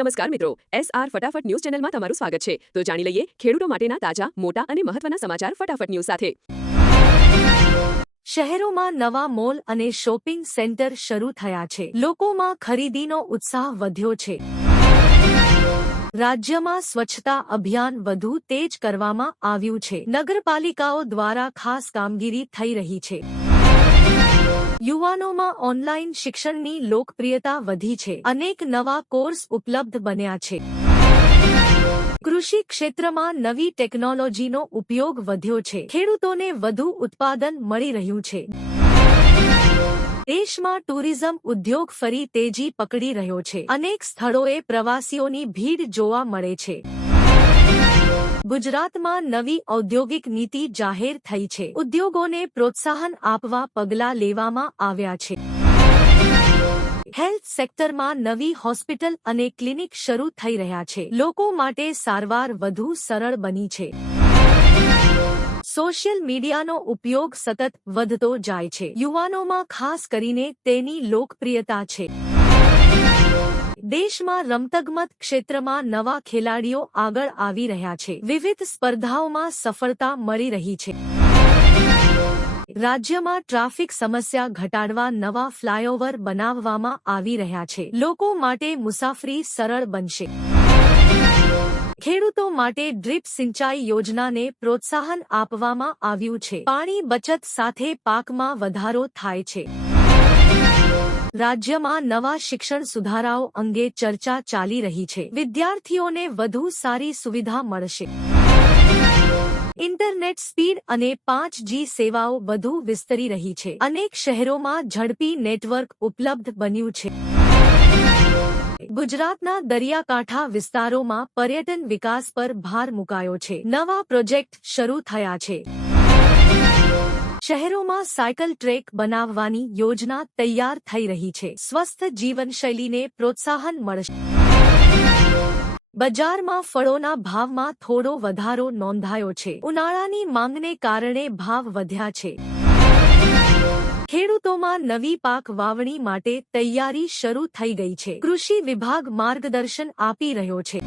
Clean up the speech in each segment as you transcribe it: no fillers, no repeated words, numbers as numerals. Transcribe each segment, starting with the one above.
નમસ્કાર મિત્રો, SR ફટાફટ ન્યૂઝ ચેનલમાં તમારું સ્વાગત છે. તો જાણી લઈએ ખેડૂતો માટેના તાજા, મોટા અને મહત્વના સમાચાર ફટાફટ ન્યૂઝ સાથે. શહેરોમાં નવા મોલ અને શોપિંગ સેન્ટર શરૂ થયા છે. લોકોમાં ખરીદીનો ઉત્સાહ વધ્યો છે. રાજ્યમાં સ્વચ્છતા અભિયાન વધુ તેજ કરવામાં આવ્યું છે. નગરપાલિકાઓ દ્વારા ખાસ કામગીરી થઈ રહી છે. યુવાનોમાં ઓનલાઈન શિક્ષણની લોકપ્રિયતા વધી છે. અનેક નવા કોર્સ ઉપલબ્ધ બન્યા છે. કૃષિ ક્ષેત્રમાં નવી ટેકનોલોજીનો ઉપયોગ વધ્યો છે. ખેડૂતોને વધુ ઉત્પાદન મળી રહ્યું છે. દેશમાં ટુરિઝમ ઉદ્યોગ ફરી તેજી પકડી રહ્યો છે. અનેક સ્થળોએ પ્રવાસીઓની ભીડ જોવા મળે છે. ગુજરાતમાં નવી ઔદ્યોગિક નીતિ જાહેર થઈ છે. ઉદ્યોગોને પ્રોત્સાહન આપવા પગલાં લેવામાં આવ્યા છે. હેલ્થ સેક્ટરમાં નવી હોસ્પિટલ અને ક્લિનિક શરૂ થઈ રહ્યા છે. લોકો માટે સારવાર વધુ સરળ બની છે. સોશિયલ મીડિયાનો ઉપયોગ સતત વધતો જાય છે. યુવાનોમાં ખાસ કરીને તેની લોકપ્રિયતા છે. દેશમાં રમતગમત ક્ષેત્રમાં નવા ખેલાડીઓ આગળ આવી રહ્યા છે. વિવિધ સ્પર્ધાઓમાં સફળતા મળી રહી છે. રાજ્યમાં ટ્રાફિક સમસ્યા ઘટાડવા નવા ફ્લાયઓવર બનાવવામાં આવી રહ્યા છે. લોકો માટે મુસાફરી સરળ બનશે. ખેડૂતો માટે ડ્રીપ સિંચાઈ યોજનાને પ્રોત્સાહન આપવામાં આવ્યું છે. પાણી બચત સાથે પાકમાં વધારો થાય છે. રાજ્યમાં નવા શિક્ષણ સુધારાઓ અંગે ચર્ચા ચાલી રહી છે. વિદ્યાર્થીઓને વધુ સારી સુવિધા મળશે. ઇન્ટરનેટ સ્પીડ અને 5G સેવાઓ વધુ વિસ્તરી રહી છે. અનેક શહેરોમાં ઝડપી નેટવર્ક ઉપલબ્ધ બન્યું છે. ગુજરાતના દરિયાકાંઠા વિસ્તારોમાં પર્યટન વિકાસ પર ભાર મુકાયો છે. નવા પ્રોજેક્ટ શરૂ થયા છે. શહેરોમાં સાયકલ ટ્રેક બનાવવાની યોજના તૈયાર થઈ રહી છે. સ્વસ્થ જીવનશૈલીને પ્રોત્સાહન મળશે. બજારમાં ફળોના ભાવમાં થોડો વધારો નોંધાયો છે. ઉનાળાની માંગને કારણે ભાવ વધ્યા છે. ખેડૂતોમાં નવી પાક વાવણી માટે તૈયારી શરૂ થઈ ગઈ છે. કૃષિ વિભાગ માર્ગદર્શન આપી રહ્યો છે.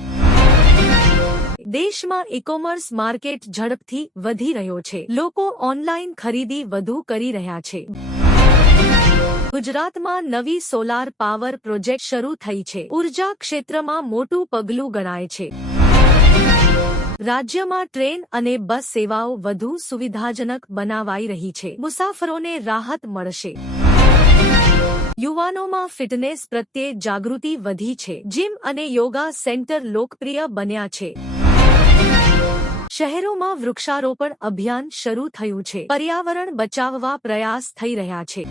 દેશમાં ઈ-કોમર્સ માર્કેટ ઝડપથી વધી રહ્યો છે. લોકો ઓનલાઈન ખરીદી વધુ કરી રહ્યા છે. ગુજરાતમાં નવી સોલાર પાવર પ્રોજેક્ટ શરૂ થઈ છે. ઉર્જા ક્ષેત્રમાં મોટું પગલું ગણાય છે. રાજ્યમાં ટ્રેન અને બસ સેવાઓ વધુ સુવિધાજનક બનાવાઈ રહી છે. મુસાફરોને રાહત મળશે. યુવાનોમાં ફિટનેસ પ્રત્યે જાગૃતિ વધી છે. જીમ અને યોગા સેન્ટર લોકપ્રિય બન્યા છે. શહેરોમાં વૃક્ષારોપણ અભિયાન શરૂ થયું છે. પર્યાવરણ બચાવવા પ્રયાસ થઈ રહ્યા છે.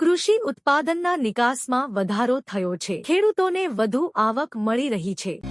કૃષિ ઉત્પાદનના નિકાસમાં વધારો થયો છે. ખેડૂતોને વધુ આવક મળી રહી છે.